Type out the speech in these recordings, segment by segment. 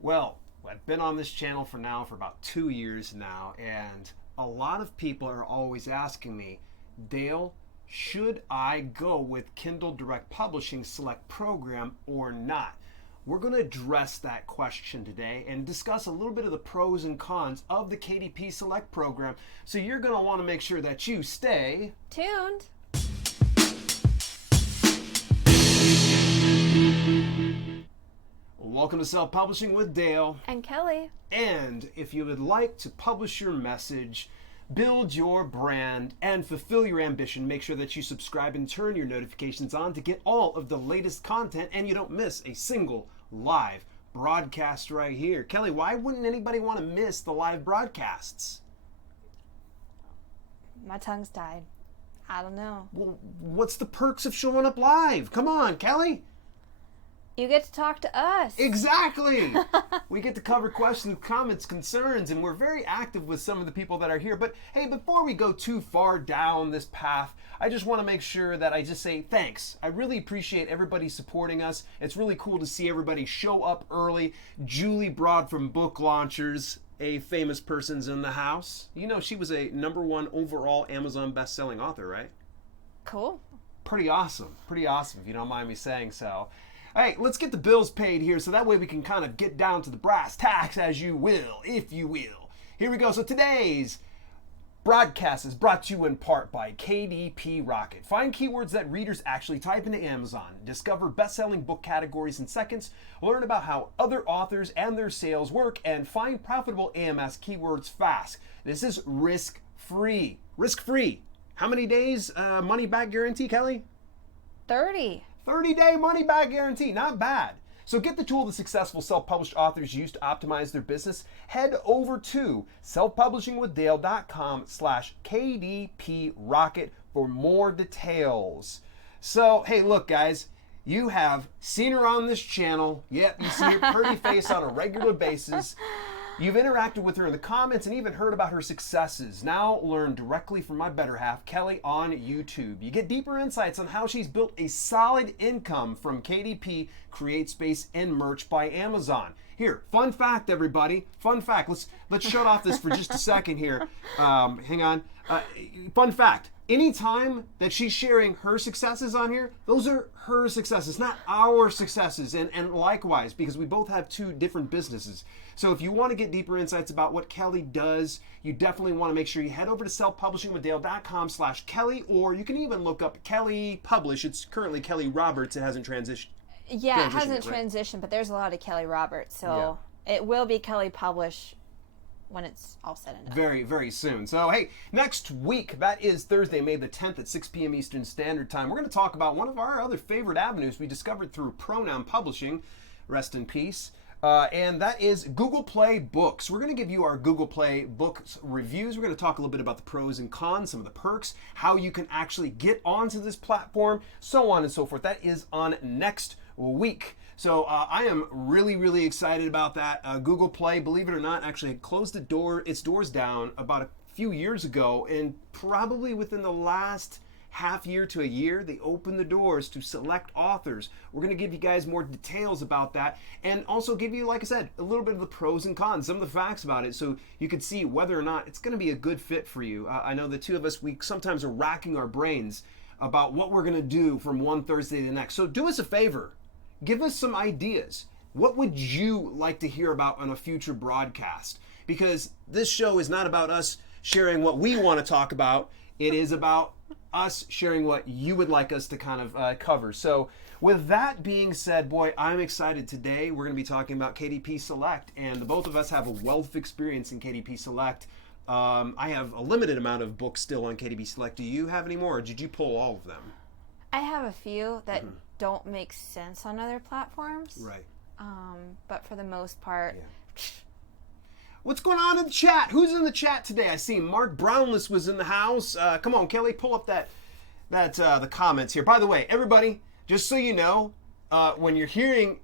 Well, I've been on this channel for about 2 years now, and a lot of people are always asking me, Dale, should I go with Kindle Direct Publishing Select Program or not? We're going to address that question today and discuss a little bit of the pros and cons of the KDP Select Program. So you're going to want to make sure that you stay tuned. Welcome to Self-Publishing with Dale and Kelly. And if you would like to publish your message, build your brand, and fulfill your ambition, make sure that you subscribe and turn your notifications on to get all of the latest content and you don't miss a single live broadcast right here. Kelly, why wouldn't anybody want to miss the live broadcasts? My tongue's tied. I don't know. Well, what's the perks of showing up live? Come on, Kelly. You get to talk to us. Exactly. We get to cover questions, comments, concerns, and we're very active with some of the people that are here. But hey, before we go too far down this path, I just want to make sure that I just say thanks. I really appreciate everybody supporting us. It's really cool to see everybody show up early. Julie Broad from Book Launchers, a famous person's in the house. You know, she was a #1 overall Amazon best-selling author, right? Cool. Pretty awesome. Pretty awesome, if you don't mind me saying so. Hey, let's get the bills paid here so that way we can kind of get down to the brass tacks, as you will, if you will. Here we go. So today's broadcast is brought to you in part by KDP Rocket. Find keywords that readers actually type into Amazon. Discover best-selling book categories in seconds. Learn about how other authors and their sales work, and find profitable AMS keywords fast. This is risk-free. Risk-free. How many days money-back guarantee, Kelly? 30. 30-day money-back guarantee, not bad. So get the tool that successful self-published authors use to optimize their business. Head over to selfpublishingwithdale.com/KDP Rocket for more details. So, hey, look, guys, you have seen her on this channel. Yep, you see her pretty face on a regular basis. You've interacted with her in the comments and even heard about her successes. Now learn directly from my better half, Kelly, on YouTube. You get deeper insights on how she's built a solid income from KDP, Create Space, and merch by Amazon. Here, fun fact, everybody. Fun fact. Let's shut off this for just a second here. Hang on. Fun fact. Anytime that she's sharing her successes on here, those are her successes, not our successes. And likewise, because we both have two different businesses. So if you want to get deeper insights about what Kelly does, you definitely want to make sure you head over to selfpublishingwithdale.com/Kelly, or you can even look up Kelly Publish. It's currently Kelly Roberts. It hasn't transitioned. Yeah, it hasn't transitioned, but there's a lot of Kelly Roberts. So It will be Kelly Publish when it's all said and done. Very, very soon. So, hey, next week, that is Thursday, May the 10th at 6 p.m. Eastern Standard Time, we're going to talk about one of our other favorite avenues we discovered through Pronoun Publishing, rest in peace, and that is Google Play Books. We're going to give you our Google Play Books reviews. We're going to talk a little bit about the pros and cons, some of the perks, how you can actually get onto this platform, so on and so forth. That is on next week. So I am really, really excited about that. Google Play, believe it or not, actually closed its doors down about a few years ago, and probably within the last half year to a year, they opened the doors to select authors. We're going to give you guys more details about that, and also give you, like I said, a little bit of the pros and cons, some of the facts about it, so you can see whether or not it's going to be a good fit for you. I know the two of us, we sometimes are racking our brains about what we're going to do from one Thursday to the next. So do us a favor. Give us some ideas. What would you like to hear about on a future broadcast? Because this show is not about us sharing what we want to talk about. It is about us sharing what you would like us to kind of cover. So with that being said, boy, I'm excited. Today we're going to be talking about KDP Select, and the both of us have a wealth of experience in KDP Select. I have a limited amount of books still on KDP Select. Do you have any more, or did you pull all of them? I have a few that don't make sense on other platforms. Right. But for the most part. Yeah. What's going on in the chat? Who's in the chat today? I see Mark Brownless was in the house. Come on, Kelly, pull up the comments here. By the way, everybody, just so you know, when you're hearing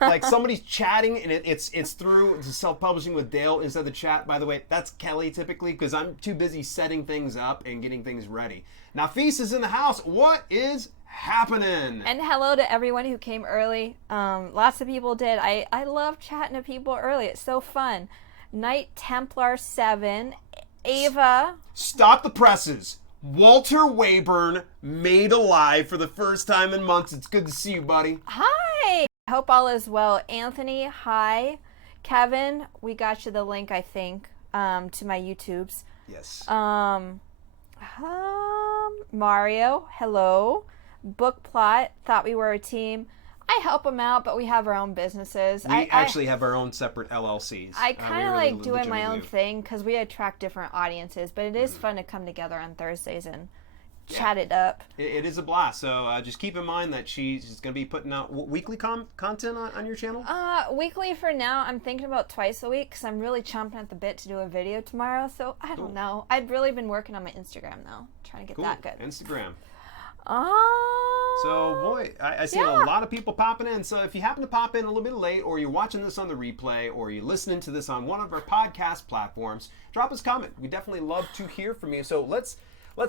like somebody's chatting and it's through the Self-Publishing with Dale instead of the chat, by the way, that's Kelly typically, because I'm too busy setting things up and getting things ready. Nafis is in the house. What is happening. And hello to everyone who came early. Lots of people did. I love chatting to people early. It's so fun. Knight Templar 7, Ava. Stop the presses. Walter Wayburn made alive for the first time in months. It's good to see you, buddy. Hi. Hope all is well. Anthony, hi. Kevin, we got you the link, I think, to my YouTubes. Yes. Mario, hello. Book Plot, thought we were a team. I help them out, but we have our own businesses. We actually have our own separate LLCs. I kind of like doing my own thing because we attract different audiences, but it is fun to come together on Thursdays and chat it up. It is a blast. So just keep in mind that she's going to be putting out weekly content on your channel? Weekly for now. I'm thinking about twice a week because I'm really chomping at the bit to do a video tomorrow. So I don't know. I've really been working on my Instagram though, trying to get that good. Instagram. So, boy, I see a lot of people popping in. So if you happen to pop in a little bit late, or you're watching this on the replay, or you're listening to this on one of our podcast platforms, drop us a comment. We definitely love to hear from you. So let's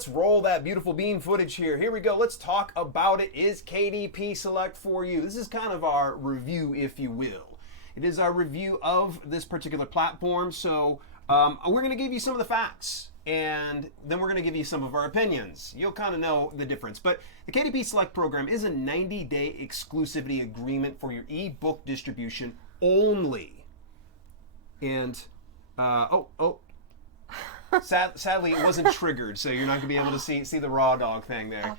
roll that beautiful bean footage here. Here we go. Let's talk about it. Is KDP Select for you? This is kind of our review, if you will. It is our review of this particular platform. So we're going to give you some of the facts, and then we're going to give you some of our opinions. You'll kind of know the difference. But the KDP Select program is a 90-day exclusivity agreement for your ebook distribution only. And, sadly, it wasn't triggered, so you're not going to be able to see the raw dog thing there.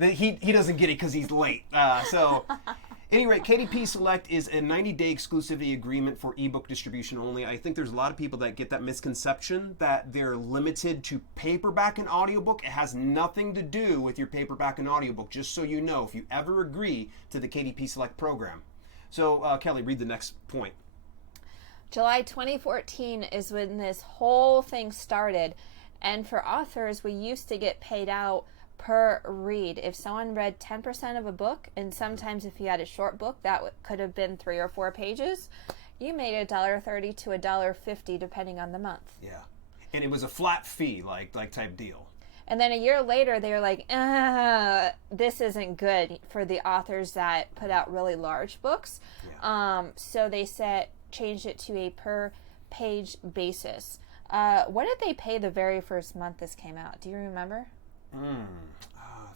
Okay. He doesn't get it because he's late. At any rate, KDP Select is a 90-day exclusivity agreement for ebook distribution only. I think there's a lot of people that get that misconception that they're limited to paperback and audiobook. It has nothing to do with your paperback and audiobook, just so you know, if you ever agree to the KDP Select program. So, Kelly, read the next point. July 2014 is when this whole thing started. And for authors, we used to get paid out per read. If someone read 10% of a book, and sometimes if you had a short book that could have been 3 or 4 pages, you made $1.30 to $1.50 depending on the month. Yeah, and it was a flat fee, like type deal. And then a year later, they were like, this isn't good for the authors that put out really large books. Yeah. So they changed it to a per page basis. What did they pay the very first month this came out? Do you remember?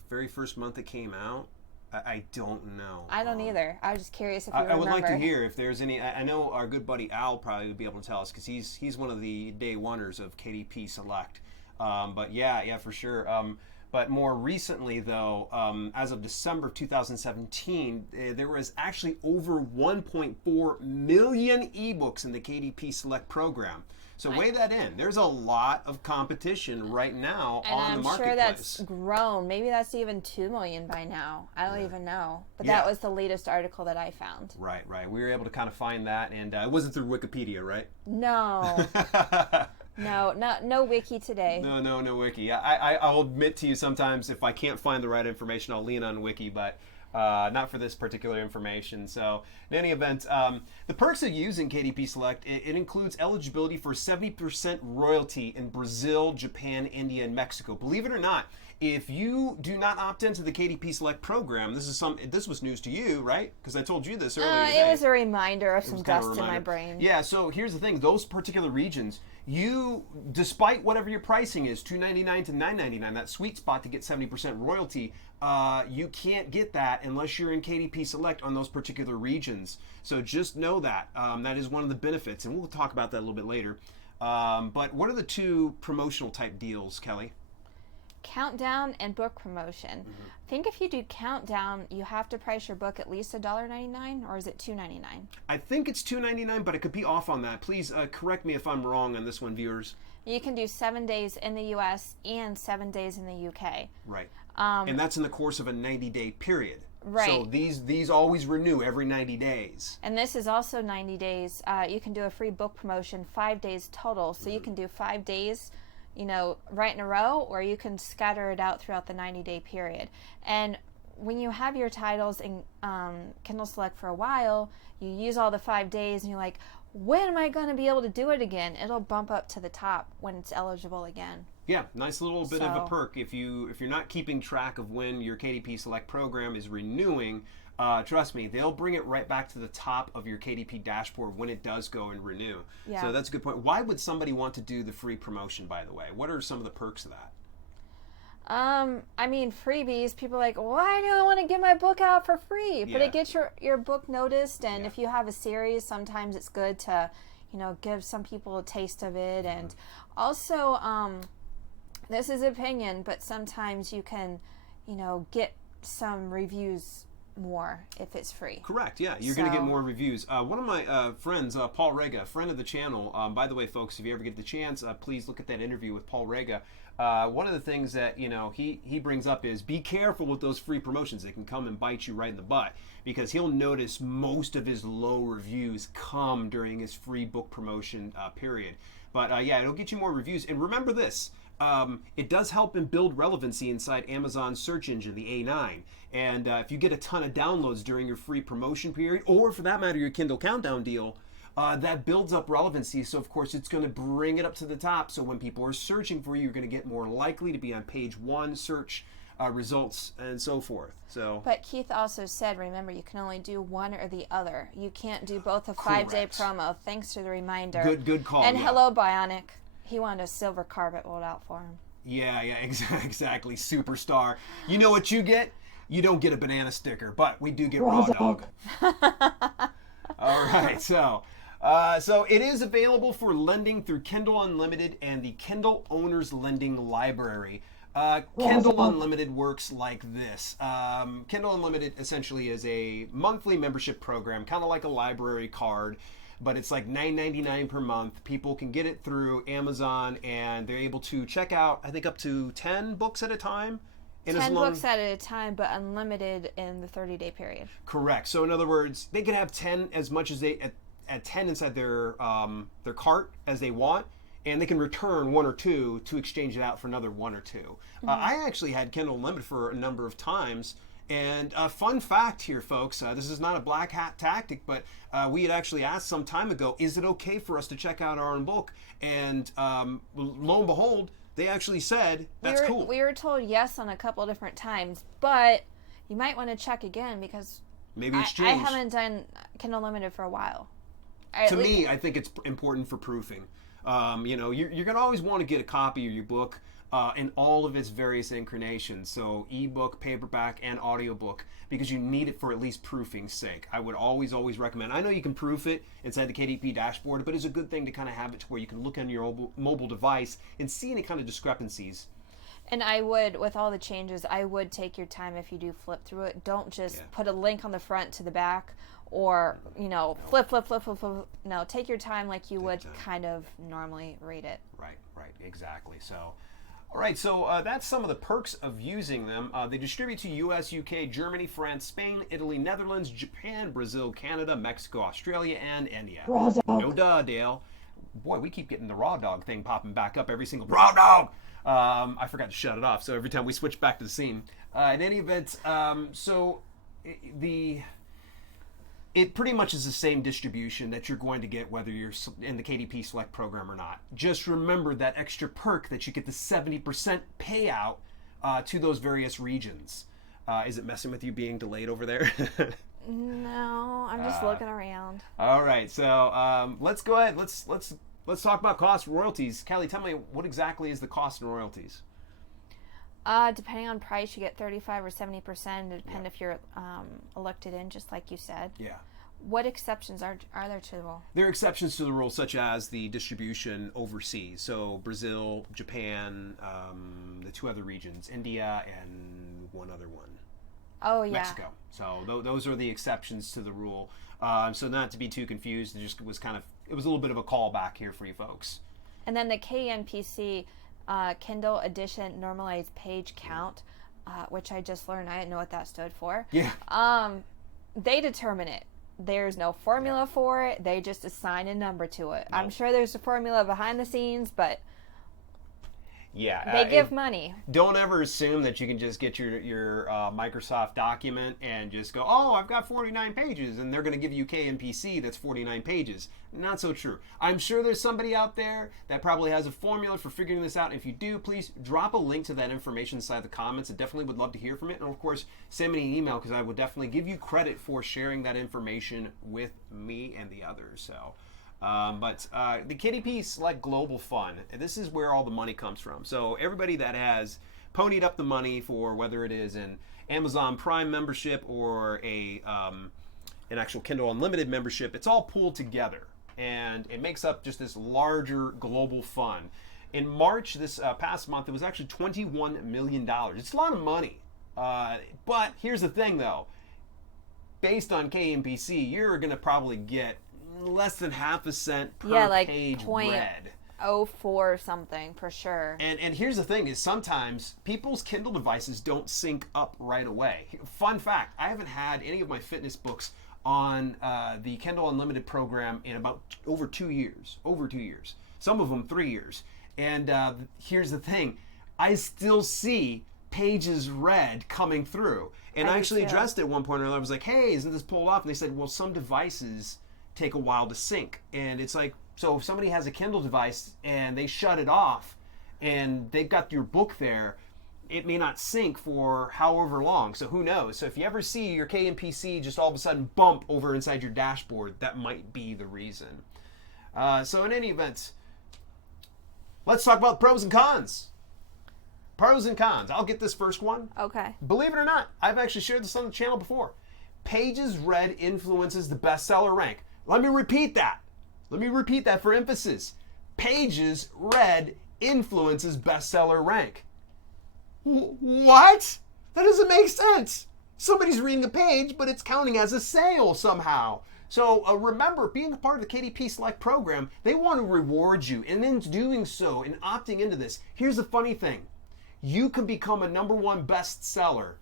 Very first month it came out, I don't know. I don't either. I was just curious if you remember. I would like to hear if there's any. I know our good buddy Al probably would be able to tell us because he's one of the day oneers of KDP Select. But yeah, for sure. But more recently, though, as of December of 2017, there was actually over 1.4 million ebooks in the KDP Select program. So weigh that in. There's a lot of competition right now on the marketplace. And I'm sure that's grown. Maybe that's even 2 million by now. I don't even know. But that was the latest article that I found. Right. We were able to kind of find that, and it wasn't through Wikipedia, right? No. No wiki today. No wiki. I'll admit to you sometimes if I can't find the right information, I'll lean on wiki, but not for this particular information. So in any event, the perks of using KDP Select, it includes eligibility for 70% royalty in Brazil, Japan, India, and Mexico. Believe it or not, if you do not opt into the KDP Select program, this was news to you, right? Because I told you this earlier today. It was a reminder of some dust in my brain. Yeah, so here's the thing. Those particular regions, despite whatever your pricing is, $2.99 to $9.99, that sweet spot to get 70% royalty, you can't get that unless you're in KDP Select on those particular regions. So just know that. That is one of the benefits, and we'll talk about that a little bit later. But what are the 2 promotional type deals, Kelly? Countdown and book promotion. I think if you do Countdown, you have to price your book at least $1.99, or is it $2.99? I think it's $2.99, but it could be off on that. Please correct me if I'm wrong on this one, viewers. You can do 7 days in the U.S. and 7 days in the UK. Right. And that's in the course of a 90-day period. Right. So these always renew every 90 days. And this is also 90 days. You can do a free book promotion, 5 days total. So you can do 5 days, right in a row, or you can scatter it out throughout the 90-day period. And when you have your titles in Kindle Select for a while, you use all the 5 days, and you're like, when am I going to be able to do it again? It'll bump up to the top when it's eligible again. Yeah, nice little bit of a So- perk. If you're not keeping track of when your KDP Select program is renewing, trust me, they'll bring it right back to the top of your KDP dashboard when it does go and renew. Yeah. So that's a good point. Why would somebody want to do the free promotion, by the way? What are some of the perks of that? I mean, freebies, people are like, why do I want to get my book out for free? But Yeah. it gets your book noticed, and Yeah. if you have a series, sometimes it's good to, give some people a taste of it. And also, this is opinion, but sometimes you can, get some reviews more if it's free. Correct, yeah. You're going to get So- more reviews. One of my friends, Paul Rega, friend of the channel, by the way, folks, if you ever get the chance, please look at that interview with Paul Rega. One of the things that he brings up is be careful with those free promotions. They can come and bite you right in the butt, because he'll notice most of his low reviews come during his free book promotion period. But yeah, it'll get you more reviews. And remember this, it does help and build relevancy inside Amazon's search engine, the A9. And if you get a ton of downloads during your free promotion period, or for that matter, your Kindle Countdown deal, that builds up relevancy. So of course it's going to bring it up to the top. So when people are searching for you, you're going to get more likely to be on page 1 search results and so forth. So, But Keith also said, remember, you can only do one or the other. You can't do both a 5-day Correct. promo. Thanks for the reminder. good call. And yeah. hello, Bionic. He wanted a silver carpet rolled out for him. Yeah, exactly. Superstar. You know what you get? You don't get a banana sticker, but we do get raw dog. All right, so it is available for lending through Kindle Unlimited and the Kindle Owners Lending Library. Kindle Unlimited works like this. Kindle Unlimited essentially is a monthly membership program, kind of like a library card, but it's like $9.99 per month. People can get it through Amazon, and they're able to check out, I think, up to 10 books at a time. 10 books at a time, but unlimited in the 30-day period. Correct. So in other words, they could have 10 as much as they at 10 inside their cart as they want, and they can return 1 or 2 to exchange it out for another 1 or 2. I actually had Kindle Unlimited for a number of times. And a fun fact here, folks, this is not a black hat tactic, but we had actually asked some time ago, is it okay for us to check out our own book? And lo and behold, they actually said, that's cool. We were told yes on a couple different times, but you might want to check again, because Maybe it's I changed. haven't done Kindle Unlimited for a while. To me, I think it's important for proofing. You're going to always want to get a copy of your book in all of its various incarnations. So ebook, paperback, and audiobook, because you need it for at least proofing's sake. I would always recommend. I know you can proof it inside the KDP dashboard, but it's a good thing to kind of have it to where you can look on your mobile device and see any kind of discrepancies. And I would, with all the changes, I would take your time if you do flip through it. Don't just put a link on the front to the back, or, flip. No, take your time like you would kind of normally read it. Right, exactly. So, all right, so that's some of the perks of using them. They distribute to US, UK, Germany, France, Spain, Italy, Netherlands, Japan, Brazil, Canada, Mexico, Australia, and India. No duh, Dale. Boy, we keep getting the raw dog thing popping back up every single raw dog. I forgot to shut it off, so every time we switch back to the scene. In any event, it pretty much is the same distribution that you're going to get whether you're in the KDP Select program or not. Just remember that extra perk that you get the 70% payout to those various regions. Is it messing with you being delayed over there? No, I'm just looking around. All right, so let's go ahead. Let's talk about cost royalties. Callie, tell me, what exactly is the cost and royalties? Depending on price, you get 35 or 70%. It depends if you're elected in, just like you said. Yeah. What exceptions are there to the rule? There are exceptions to the rule, such as the distribution overseas. So Brazil, Japan, the 2 other regions, India, and one other one. Oh, yeah. Mexico. So those are the exceptions to the rule. So not to be too confused, it just was it was a little bit of a callback here for you folks. And then the KNPC Kindle Edition Normalized Page Count, which I just learned. I didn't know what that stood for. Yeah. They determine it. There's no formula for it. They just assign a number to it. I'm sure there's a formula behind the scenes, but Yeah, They give money. Don't ever assume that you can just get your Microsoft document and just go, oh, I've got 49 pages, and they're going to give you KMPC that's 49 pages. Not so true. I'm sure there's somebody out there that probably has a formula for figuring this out. If you do, please drop a link to that information inside the comments. I definitely would love to hear from it. And of course, send me an email because I will definitely give you credit for sharing that information with me and the others. So. But the KDP Select Global Fund, this is where all the money comes from. So everybody that has ponied up the money for whether it is an Amazon Prime membership or an actual Kindle Unlimited membership, it's all pooled together. And it makes up just this larger global fund. In March, this past month, it was actually $21 million. It's a lot of money. But here's the thing, though. Based on KMPC, you're going to probably get less than half a cent per page read. 0.04 something for sure. And here's the thing is sometimes people's Kindle devices don't sync up right away. Fun fact, I haven't had any of my fitness books on the Kindle Unlimited program in about over 2 years. Some of them 3 years. And here's the thing, I still see pages read coming through. And I actually addressed it at one point, and I was like, hey, isn't this pulled off? And they said, well, some devices take a while to sync. And it's like, so if somebody has a Kindle device and they shut it off and they've got your book there, it may not sync for however long. So who knows? So if you ever see your KMPC just all of a sudden bump over inside your dashboard, that might be the reason. So in any event, let's talk about pros and cons. Pros and cons. I'll get this first one. Okay. Believe it or not, I've actually shared this on the channel before. Pages read influences the bestseller rank. Let me repeat that. For emphasis. Pages read influences bestseller rank. What? That doesn't make sense. Somebody's reading a page, but it's counting as a sale somehow. So remember, being a part of the KDP Select program, they want to reward you. And in doing so, in opting into this, here's the funny thing. You can become a #1 bestseller.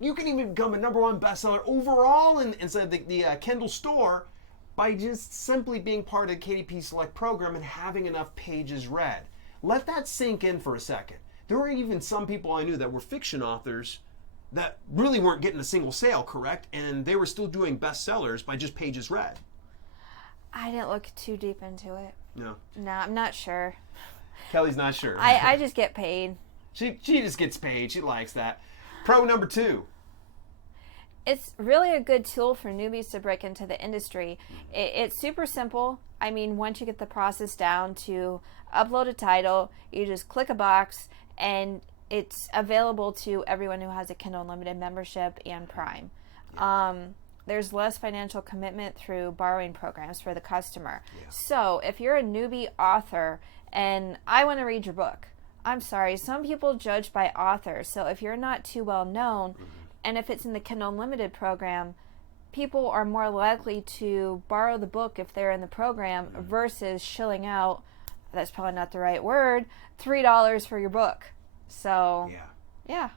You can even become a #1 bestseller overall inside the Kindle store by just simply being part of the KDP Select program and having enough pages read. Let that sink in for a second. There were even some people I knew that were fiction authors that really weren't getting a single sale, correct? And they were still doing bestsellers by just pages read. I didn't look too deep into it. No. No, I'm not sure. Kelly's not sure. I just get paid. She just gets paid. She likes that. Pro number 2. It's really a good tool for newbies to break into the industry. It's super simple. I mean, once you get the process down to upload a title, you just click a box, and it's available to everyone who has a Kindle Unlimited membership and Prime. There's less financial commitment through borrowing programs for the customer. Yeah. So if you're a newbie author and I want to read your book, I'm sorry, some people judge by authors. So if you're not too well known, and if it's in the Kindle Unlimited program, people are more likely to borrow the book if they're in the program versus shilling out, that's probably not the right word, $3 for your book. So, yeah.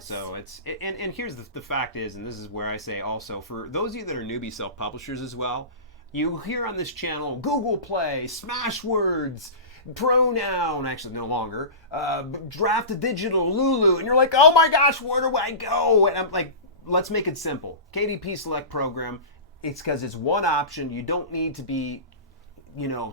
So it's, and here's the fact is, and this is where I say also, for those of you that are newbie self-publishers as well, you hear on this channel, Google Play, Smashwords, Pronoun, actually no longer, Draft a Digital, Lulu, and you're like, oh my gosh, where do I go? And I'm like, let's make it simple. KDP Select program, it's because it's one option. You don't need to be,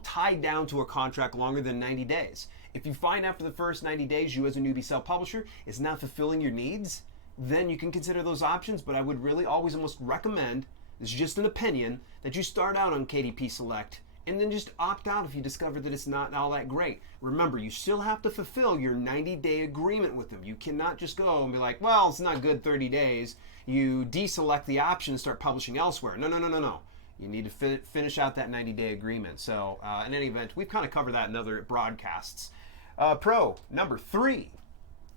tied down to a contract longer than 90 days. If you find after the first 90 days, you as a newbie self-publisher is not fulfilling your needs, then you can consider those options. But I would really always almost recommend, this is just an opinion, that you start out on KDP Select and then just opt out if you discover that it's not all that great. Remember, you still have to fulfill your 90-day agreement with them. You cannot just go and be like, well, it's not good 30 days. You deselect the option and start publishing elsewhere. No. You need to finish out that 90-day agreement. So in any event, we've kind of covered that in other broadcasts. Pro number 3.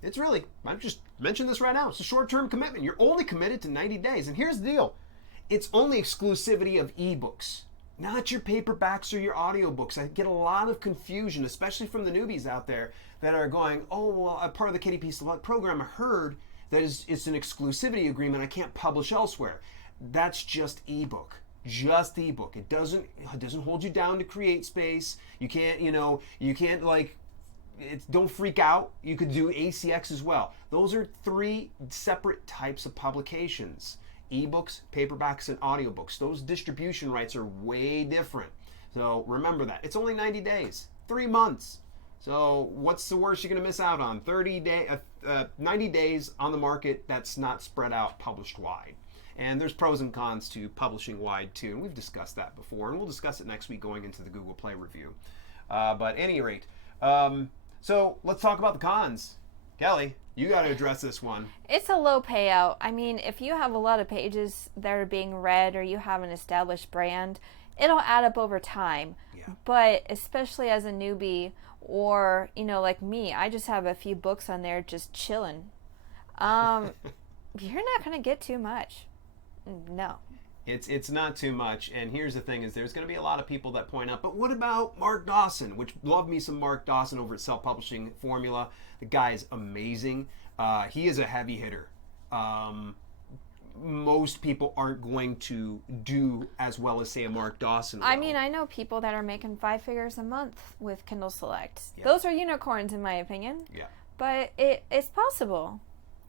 It's really, I've just mentioned this right now. It's a short-term commitment. You're only committed to 90 days. And here's the deal. It's only exclusivity of ebooks, not your paperbacks or your audiobooks. I get a lot of confusion, especially from the newbies out there that are going, oh, well, I'm part of the KDP Select program. I heard that it's an exclusivity agreement. I can't publish elsewhere. That's just ebook. Just ebook. It doesn't hold you down to create space. You can't, don't freak out. You could do ACX as well. Those are 3 separate types of publications. Ebooks, paperbacks, and audiobooks. Those distribution rights are way different. So remember that. It's only 90 days, 3 months. So what's the worst you're going to miss out on? 90 days on the market that's not spread out, published wide. And there's pros and cons to publishing wide too. And we've discussed that before, and we'll discuss it next week going into the Google Play review. But at any rate, so let's talk about the cons. Kelly, you got to address this one. It's a low payout. I mean, if you have a lot of pages that are being read or you have an established brand, it'll add up over time. Yeah. But especially as a newbie or, like me, I just have a few books on there just chilling. You're not going to get too much. No. It's not too much, and here's the thing: is there's going to be a lot of people that point out, but what about Mark Dawson? Which love me some Mark Dawson over at Self Publishing Formula. The guy is amazing. He is a heavy hitter. Most people aren't going to do as well as say a Mark Dawson will. I mean, I know people that are making 5 figures a month with Kindle Select. Yeah. Those are unicorns, in my opinion. Yeah. But it's possible.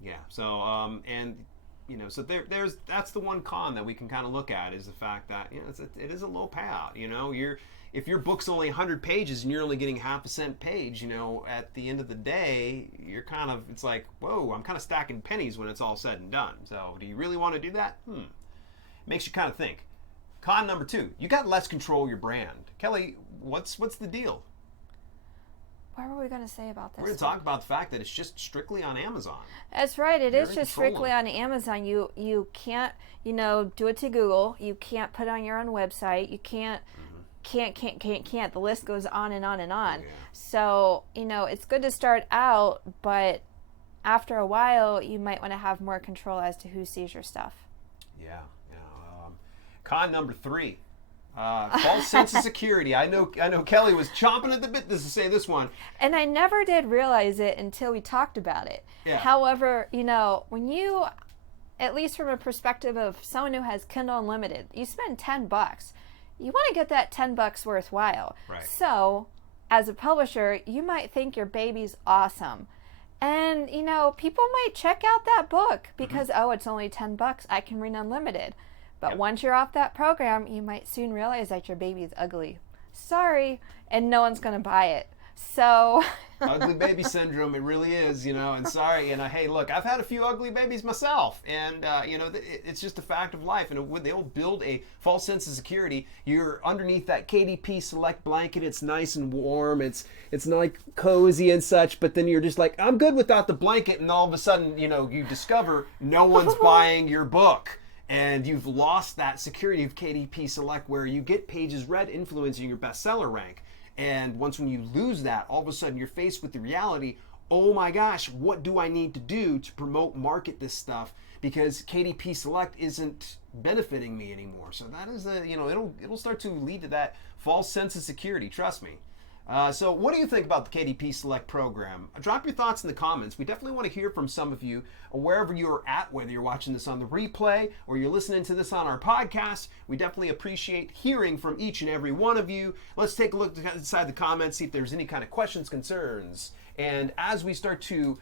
Yeah. So so that's the one con that we can kind of look at is the fact that it is a low payout. If your book's only 100 pages and you're only getting half a cent page, at the end of the day, you're it's like, whoa, I'm kind of stacking pennies when it's all said and done. So do you really want to do that? Makes you kind of think. Con number 2, you got less control of your brand. Kelly, what's the deal? What were we going to say about this? We're going to talk about the fact that it's just strictly on Amazon. That's right. It is just strictly on Amazon. You can't, do it to Google. You can't put it on your own website. You can't. The list goes on and on and on. Yeah. So, it's good to start out, but after a while, you might want to have more control as to who sees your stuff. Yeah. Con number 3. False sense of security. I know Kelly was chomping at the bit to say this one. And I never did realize it until we talked about it. Yeah. However, when you, at least from a perspective of someone who has Kindle Unlimited, you spend $10. You want to get that $10 worthwhile. Right. So, as a publisher, you might think your baby's awesome. And, people might check out that book because, it's only $10. I can read Unlimited. But once you're off that program, you might soon realize that your baby is ugly. Sorry. And no one's going to buy it. So ugly baby syndrome, it really is, and sorry. And hey, look, I've had a few ugly babies myself. And, it's just a fact of life. And they'll build a false sense of security. You're underneath that KDP Select blanket. It's nice and warm. It's like cozy and such. But then you're just like, I'm good without the blanket. And all of a sudden, you discover no one's buying your book. And you've lost that security of KDP Select where you get pages read influencing your bestseller rank. And when you lose that, all of a sudden you're faced with the reality, oh my gosh, what do I need to do to promote, market this stuff? Because KDP Select isn't benefiting me anymore. So that is it'll start to lead to that false sense of security, trust me. So what do you think about the KDP Select program? Drop your thoughts in the comments. We definitely want to hear from some of you wherever you're at, whether you're watching this on the replay or you're listening to this on our podcast. We definitely appreciate hearing from each and every one of you. Let's take a look inside the comments, see if there's any kind of questions, concerns. And as we start to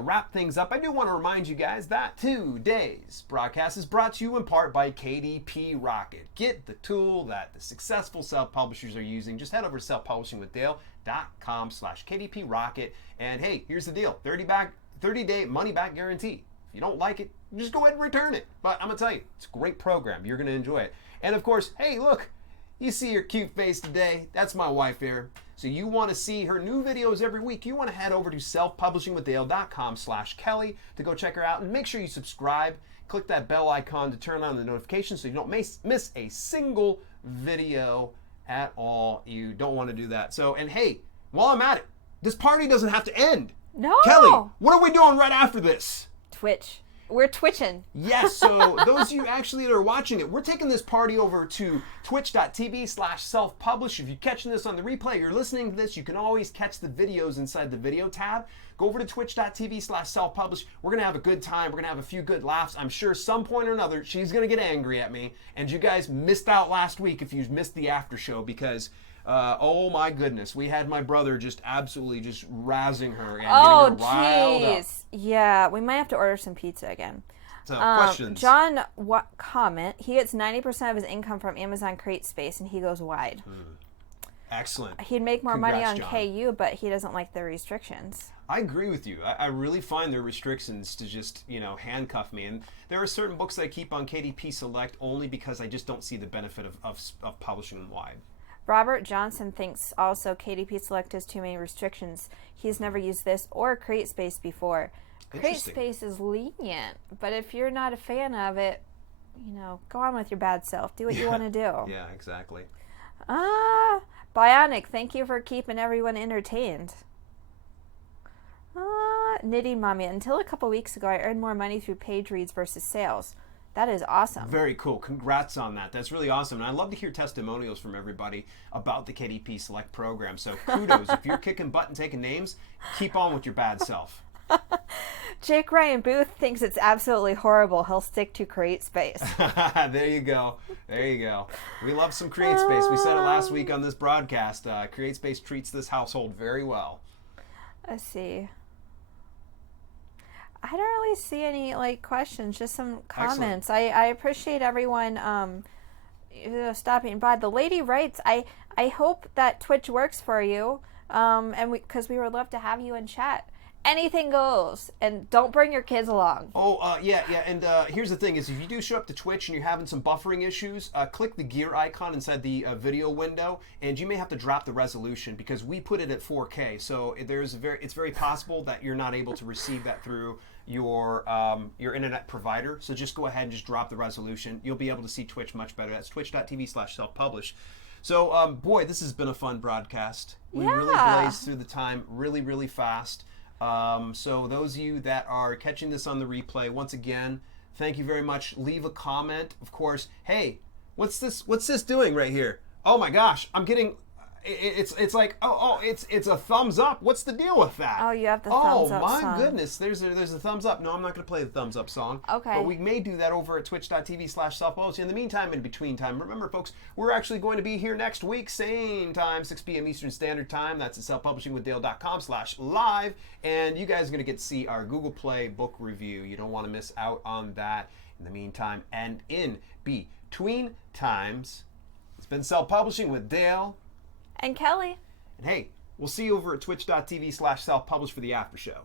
wrap things up, I do want to remind you guys that today's broadcast is brought to you in part by KDP Rocket. Get the tool that the successful self-publishers are using. Just head over to selfpublishingwithdale.com/KDP Rocket. And hey, here's the deal, 30-day money-back guarantee. If you don't like it, just go ahead and return it. But I'm going to tell you, it's a great program. You're going to enjoy it. And of course, hey, look, you see your cute face today. That's my wife here. So you want to see her new videos every week, you want to head over to selfpublishingwithdale.com/Kelly to go check her out, and make sure you subscribe. Click that bell icon to turn on the notifications so you don't miss a single video at all. You don't want to do that. So, and hey, while I'm at it, this party doesn't have to end. No. Kelly, what are we doing right after this? Twitch. We're twitching. Yes, so those of you actually that are watching it, we're taking this party over to twitch.tv/self-publish. If you're catching this on the replay, you're listening to this, you can always catch the videos inside the video tab. Go over to twitch.tv/self-publish. We're going to have a good time. We're going to have a few good laughs. I'm sure some point or another, she's going to get angry at me. And you guys missed out last week if you missed the after show because... oh my goodness, we had my brother just absolutely just razzing her and getting her riled up. Yeah, we might have to order some pizza again. So, questions? John, comment? He gets 90% of his income from Amazon CreateSpace, and he goes wide. Excellent. He'd make more money on John. KU, but he doesn't like the restrictions. I agree with you. I really find their restrictions to just, handcuff me. And there are certain books that I keep on KDP Select only because I just don't see the benefit of publishing them wide. Robert Johnson thinks also KDP Select has too many restrictions. He's never used this or CreateSpace before. CreateSpace is lenient, but if you're not a fan of it, go on with your bad self. Do what you want to do. Yeah, exactly. Bionic, thank you for keeping everyone entertained. Knitting Mommy, until a couple weeks ago, I earned more money through page reads versus sales. That is awesome. Very cool. Congrats on that. That's really awesome. And I love to hear testimonials from everybody about the KDP Select program. So kudos. If you're kicking butt and taking names, keep on with your bad self. Jake Ryan Booth thinks it's absolutely horrible. He'll stick to CreateSpace. There you go. There you go. We love some CreateSpace. We said it last week on this broadcast. CreateSpace treats this household very well. Let's see. I don't really see any questions, just some comments. I appreciate everyone stopping by. The lady writes, I hope that Twitch works for you, and because we would love to have you in chat. Anything goes, and don't bring your kids along. Yeah, and here's the thing is if you do show up to Twitch and you're having some buffering issues, click the gear icon inside the video window, and you may have to drop the resolution because we put it at 4K, so it's very possible that you're not able to receive that through your internet provider, so just go ahead and just drop the resolution. You'll be able to see Twitch much better. That's twitch.tv/self-publish. So, boy, this has been a fun broadcast. We really blazed through the time really, really fast. So those of you that are catching this on the replay, once again, thank you very much. Leave a comment, of course. Hey, what's this doing right here? Oh my gosh, I'm getting it's like it's a thumbs up. What's the deal with that? Oh, you have the thumbs up song. Oh my song. goodness, there's a thumbs up. No, I'm not going to play the thumbs up song. Okay. But we may do that over at twitch.tv/self-publish. In the meantime, in between time, remember folks, we're actually going to be here next week, same time, 6 p.m. Eastern Standard Time. That's at selfpublishingwithdale.com/live. And you guys are going to get to see our Google Play book review. You don't want to miss out on that. In the meantime, and in between times, it's been Self-Publishing with Dale and Kelly. And hey, we'll see you over at twitch.tv/self-publish for the after show.